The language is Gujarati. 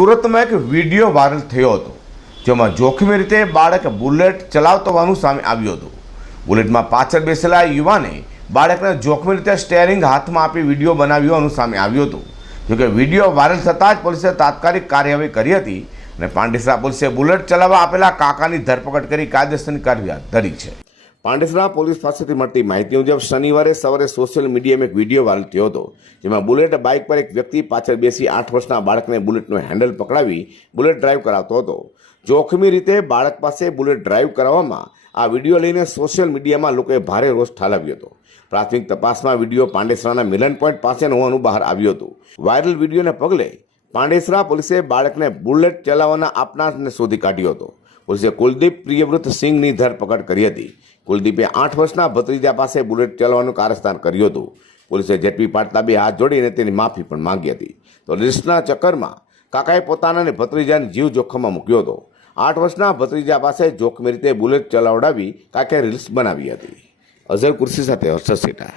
સુરતમાં એક વીડિયો વાયરલ થયો હતો, જેમાં જોખમી રીતે બાળક બુલેટ ચલાવતો હોવાનું સામે આવ્યું હતું. બુલેટમાં પાછળ બેસેલા યુવાને બાળકને જોખમી રીતે સ્ટેરિંગ હાથમાં આપી વીડિયો બનાવ્યો હોવાનું સામે આવ્યું હતું. જોકે વીડિયો વાયરલ થતાં જ પોલીસે તાત્કાલિક કાર્યવાહી કરી હતી અને પાંડેસરા પોલીસે બુલેટ ચલાવવા આપેલા કાકાની ધરપકડ કરી કાયદેસરની કાર્યવાહી હાથ ધરી છે. પાંડેસરા પોલીસ પાસેથી મળતી માહિતી મુજબ શનિવારે સવારે સોશિયલ મીડિયામાં એક વીડિયો વાયરલ થયો હતો, જેમાં બુલેટ બાઇક પર એક વ્યક્તિ પાછળ બેસી આઠ વર્ષના બાળકને બુલેટનો હેન્ડલ પકડાવી બુલેટ ડ્રાઈવ કરાવતો હતો. જોખમી રીતે બાળક પાસે બુલેટ ડ્રાઈવ કરાવવામાં આ વીડિયો લઈને સોશિયલ મીડિયામાં લોકોએ ભારે રોષ ઠાલવ્યો હતો. પ્રાથમિક તપાસમાં વીડિયો પાંડેસરાના મિલન પોઈન્ટ પાસેનો હોવાનું બહાર આવ્યું હતું. વાયરલ વિડીયોને પગલે પાંડેસરા પોલીસે બાળકને બુલેટ ચલાવવાના આપનારને શોધી કાઢ્યો હતો. પોલીસે કુલદીપ પ્રિયવ્રત સિંહની ધરપકડ કરી હતી. કુલદીપે આઠ વર્ષના ભત્રીજા પાસે બુલેટ ચલાવવાનું કારસ્તાન કર્યું હતું. પોલીસે ઝડપી પાડતા બે હાથ જોડીને તેની માફી પણ માંગી હતી. તો લિસ્ટના ચક્કરમાં કાકાએ પોતાના અને ભત્રીજાને જીવ જોખમમાં મૂક્યો હતો. આઠ વર્ષના ભત્રીજા પાસે જોખમી રીતે બુલેટ ચલાવડાવી કાકે રીલ્સ બનાવી હતી. અઝર કુર્સી સાથે હર્ષદ સેઠા